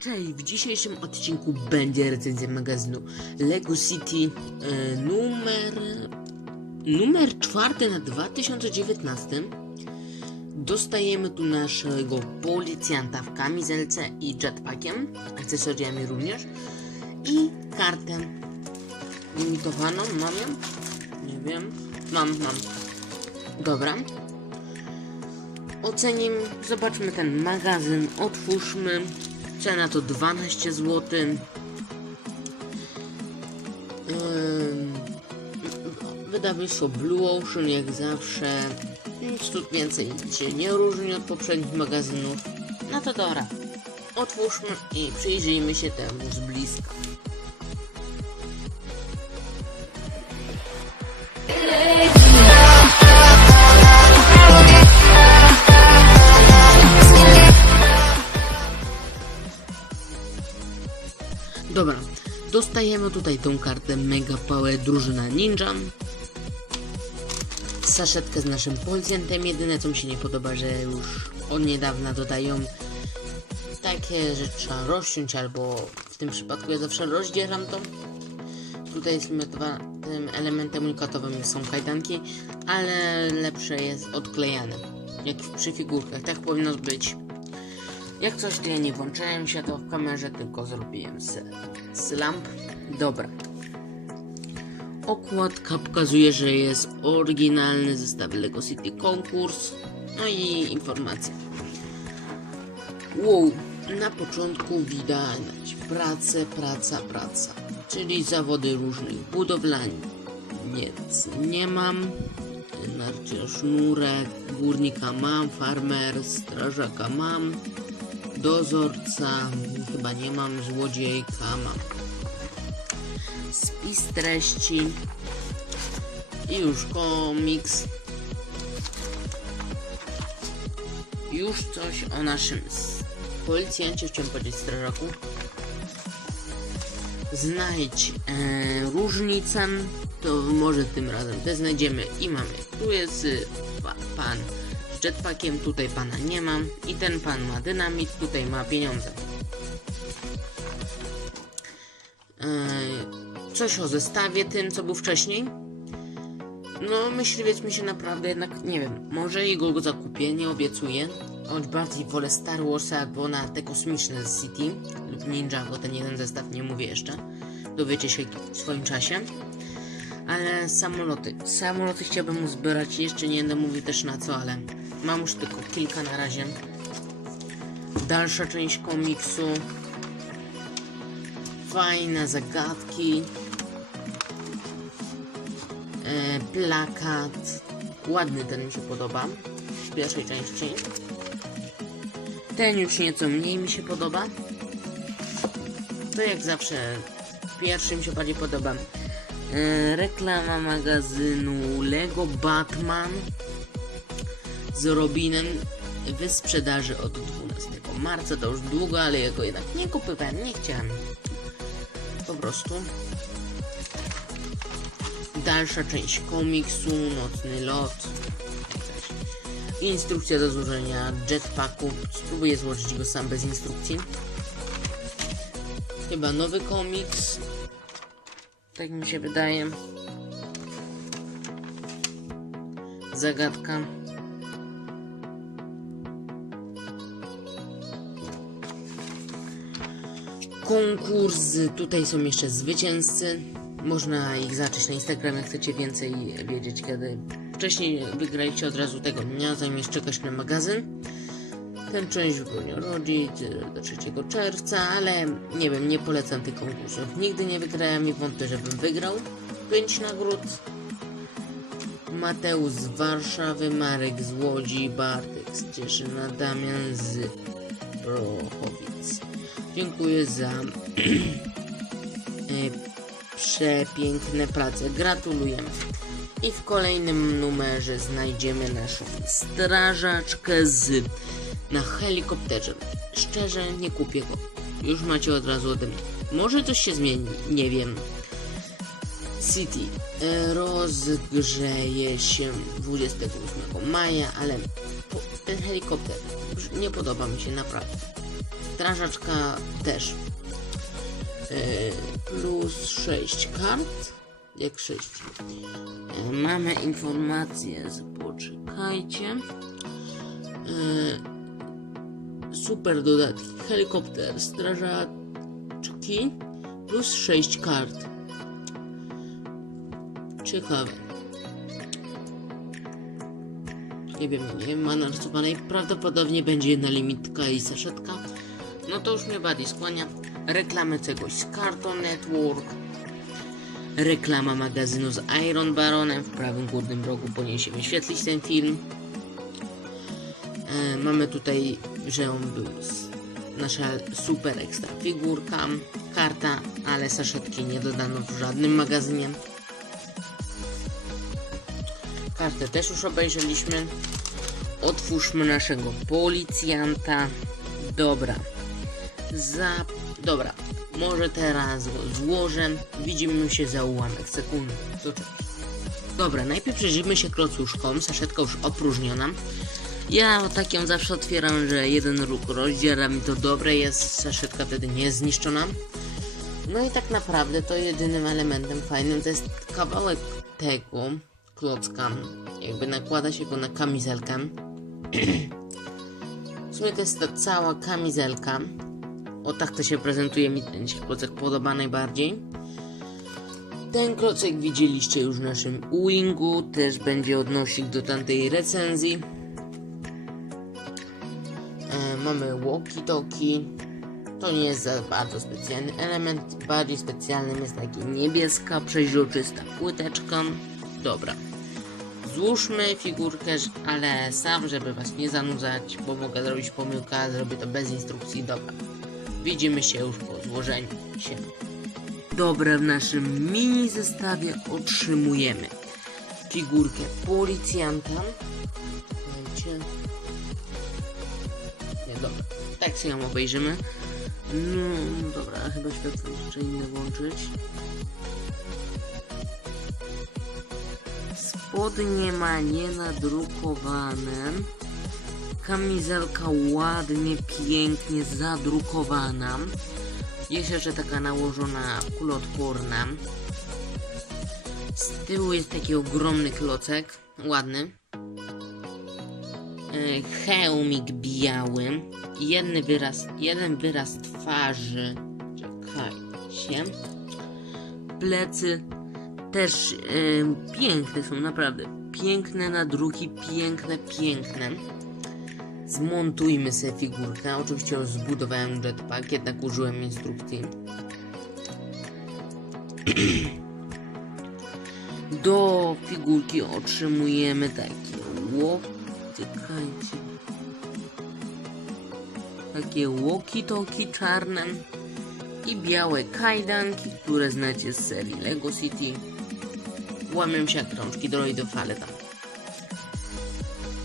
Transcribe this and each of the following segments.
Cześć, w dzisiejszym odcinku będzie recenzja magazynu Lego City e, numer numer czwarty na 2019. Dostajemy tu naszego policjanta w kamizelce i jetpackiem, akcesoriami również i kartę limitowaną, mam ją? Nie wiem, mam, mam. Dobra. Ocenimy, zobaczmy ten magazyn, otwórzmy. Cena to 12 zł. Wydawnictwo Blue Ocean jak zawsze. Nic tu więcej się nie różni od poprzednich magazynów. No to dobra. Otwórzmy i przyjrzyjmy się temu z bliska. Dobra, dostajemy tutaj tą kartę Mega Power Drużyna Ninja. Saszetkę z naszym policjantem. Jedyne co mi się nie podoba, że już od niedawna dodają takie, że trzeba rozciąć albo w tym przypadku ja zawsze rozdzieram to. Tutaj jest dwa, tym elementem unikatowym są kajdanki, ale lepsze jest odklejane. Jak przy figurkach, tak powinno być. Jak coś to ja nie włączałem się to w kamerze, tylko zrobiłem lamp. Dobra. Okładka pokazuje, że jest oryginalny zestaw Lego City konkurs. No i informacja. Wow, na początku widać pracę, praca, praca. Czyli zawody różnych budowlani. Nic nie mam. Narcia sznurek, górnika mam, farmer, strażaka mam. Dozorca, chyba nie mam, złodziejka mam. Spis treści i już komiks. Już coś o naszym policjancie, chciałem powiedzieć strażaku. Znajdź e, różnicę, to może tym razem te znajdziemy i mamy. Tu jest y, pa, pan jetpackiem, tutaj pana nie mam i ten pan ma dynamit, tutaj ma pieniądze. E, coś o zestawie tym, co był wcześniej. No, myśliwiec mi się naprawdę jednak, nie wiem, może i go zakupię, nie obiecuję. Choć bardziej wolę Star Warsa albo na te kosmiczne z City lub Ninja, bo ten jeden zestaw nie mówię jeszcze. Dowiecie się w swoim czasie. Ale samoloty. Samoloty chciałbym uzbierać, jeszcze nie będę mówił też na co, ale mam już tylko kilka na razie. Dalsza część komiksu. Fajne zagadki. E, plakat. Ładny ten mi się podoba. W pierwszej części. Ten już nieco mniej mi się podoba. To jak zawsze w pierwszym mi się bardziej podoba. E, reklama magazynu Lego Batman z Robinem w sprzedaży od 12 marca. To już długo, ale ja go jednak nie kupowałem, nie chciałem. Po prostu. Dalsza część komiksu, nocny lot. Instrukcja do złożenia jetpacku. Spróbuję złożyć go sam bez instrukcji. Chyba nowy komiks. Tak mi się wydaje. Zagadka. Konkurs. Tutaj są jeszcze zwycięzcy. Można ich zacząć na Instagramie, chcecie więcej wiedzieć, kiedy wcześniej wygraliście od razu tego dnia, zamiast czekać na magazyn. Ten część wypełnia rodzic y, do 3 czerwca, ale nie wiem, nie polecam tych konkursów. Nigdy nie wygrałem i wątpię, żebym wygrał. 5 nagród. Mateusz z Warszawy, Marek z Łodzi, Bartek z Cieszyna, Damian z Prochowic. Dziękuję za y, przepiękne prace. Gratulujemy. I w kolejnym numerze znajdziemy naszą strażaczkę z na helikopterze. Szczerze nie kupię go. Już macie od razu ode mnie. Może coś się zmieni, nie wiem. City e, rozgrzeje się 28 maja, ale ten helikopter nie podoba mi się naprawdę. Strażaczka też. Yy, plus 6 kart. Jak 6. Yy, mamy informację, poczekajcie. Yy, super dodatki. Helikopter, strażaczki plus 6 kart. Ciekawe. Nie wiem, nie wiem, ma narysowanej. Prawdopodobnie będzie jedna limitka i saszetka. No to już mnie bardziej skłania. Reklamy czegoś z Cartoon Network. Reklama magazynu z Iron Baronem. W prawym górnym rogu powinien wyświetlić ten film. E, mamy tutaj, że on był nasza super ekstra figurka, karta, ale saszetki nie dodano w żadnym magazynie. Kartę też już obejrzeliśmy. Otwórzmy naszego policjanta. Dobra. Za... Dobra. Może teraz go złożę. Widzimy się za ułamek sekundy. Dobra, najpierw przyjrzyjmy się klocuszkom. Saszetka już opróżniona. Ja tak ją zawsze otwieram, że jeden róg rozdziela mi to dobre jest. Saszetka wtedy nie jest zniszczona. No i tak naprawdę to jedynym elementem fajnym to jest kawałek tego klocka. Jakby nakłada się go na kamizelkę. W sumie to jest ta cała kamizelka. O tak to się prezentuje, mi ten klocek podoba najbardziej. Ten klocek widzieliście już w naszym Wingu, też będzie odnosik do tamtej recenzji. E, mamy walkie-talkie. To nie jest za bardzo specjalny element. Bardziej specjalnym jest taki niebieska, przeźroczysta płyteczka. Dobra. Złóżmy figurkę, ale sam, żeby was nie zanudzać, bo mogę zrobić pomyłkę, zrobię to bez instrukcji. Dobra. Widzimy się już po złożeniu się. Dobra, w naszym mini zestawie otrzymujemy figurkę policjanta. Nie, dobra. Tak się ją obejrzymy. No, dobra, chyba światło jeszcze inne włączyć. Spodnie ma nienadrukowane. Kamizelka ładnie, pięknie zadrukowana. Jest jeszcze taka nałożona kuloodporna. Z tyłu jest taki ogromny klocek, ładny. E, Hełmik biały. Jeden wyraz, jeden wyraz twarzy. Czekajcie. Plecy też e, piękne są, naprawdę. Piękne nadruki, piękne, piękne. Zmontujmy sobie figurkę. Oczywiście już zbudowałem jetpack, jednak użyłem instrukcji. Do figurki otrzymujemy takie łok... Czekajcie. Takie walkie-talkie czarne i białe kajdanki, które znacie z serii Lego City. Łamią się jak rączki droidofale tam.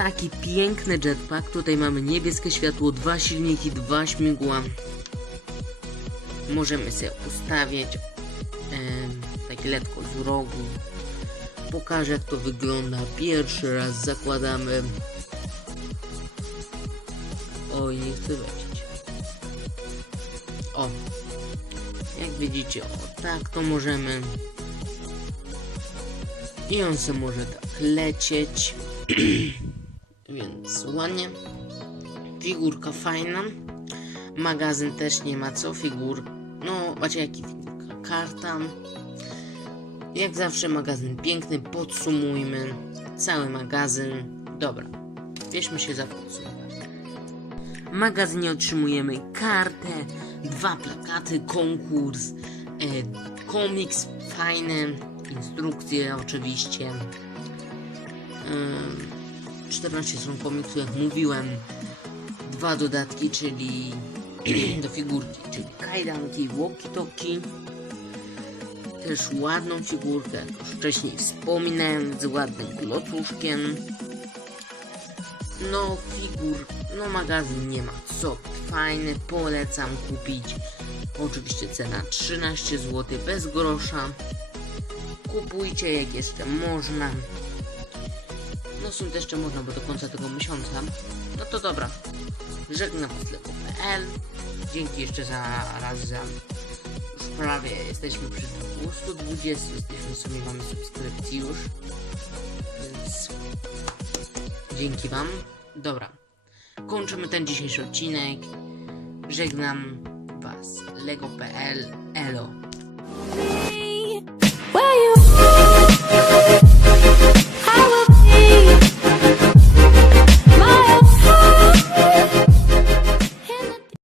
Taki piękny jetpack. Tutaj mamy niebieskie światło, dwa silniki, dwa śmigła. Możemy sobie ustawiać em, tak lekko z rogu. Pokażę jak to wygląda. Pierwszy raz zakładamy. Oj, nie chcę wejść. O. Jak widzicie, o tak to możemy. I on se może tak lecieć. Więc ładnie. Figurka fajna. Magazyn też nie ma co. Figur. No, macie jaki figurka? Karta. Jak zawsze magazyn piękny. Podsumujmy. Cały magazyn. Dobra. Bierzmy się za podsumowanie. W magazynie otrzymujemy kartę, dwa plakaty, konkurs, e, komiks fajny, instrukcje oczywiście. Ym, 14 stron komiksu, jak mówiłem. Dwa dodatki, czyli do figurki, czyli kajdanki, walkie-talkie. Też ładną figurkę, jak już wcześniej wspominałem, z ładnym klocuszkiem. No, figur, no magazyn nie ma co. Fajny, polecam kupić. Oczywiście cena 13 zł bez grosza. Kupujcie jak jeszcze można. No to jeszcze można, bo do końca tego miesiąca. No to dobra. Żegnam Lego.pl dzięki jeszcze za raz za już prawie jesteśmy przy 220 jesteśmy w sumie mamy subskrypcji już. Więc dzięki wam. Dobra. Kończymy ten dzisiejszy odcinek. Żegnam was. Lego.pl elo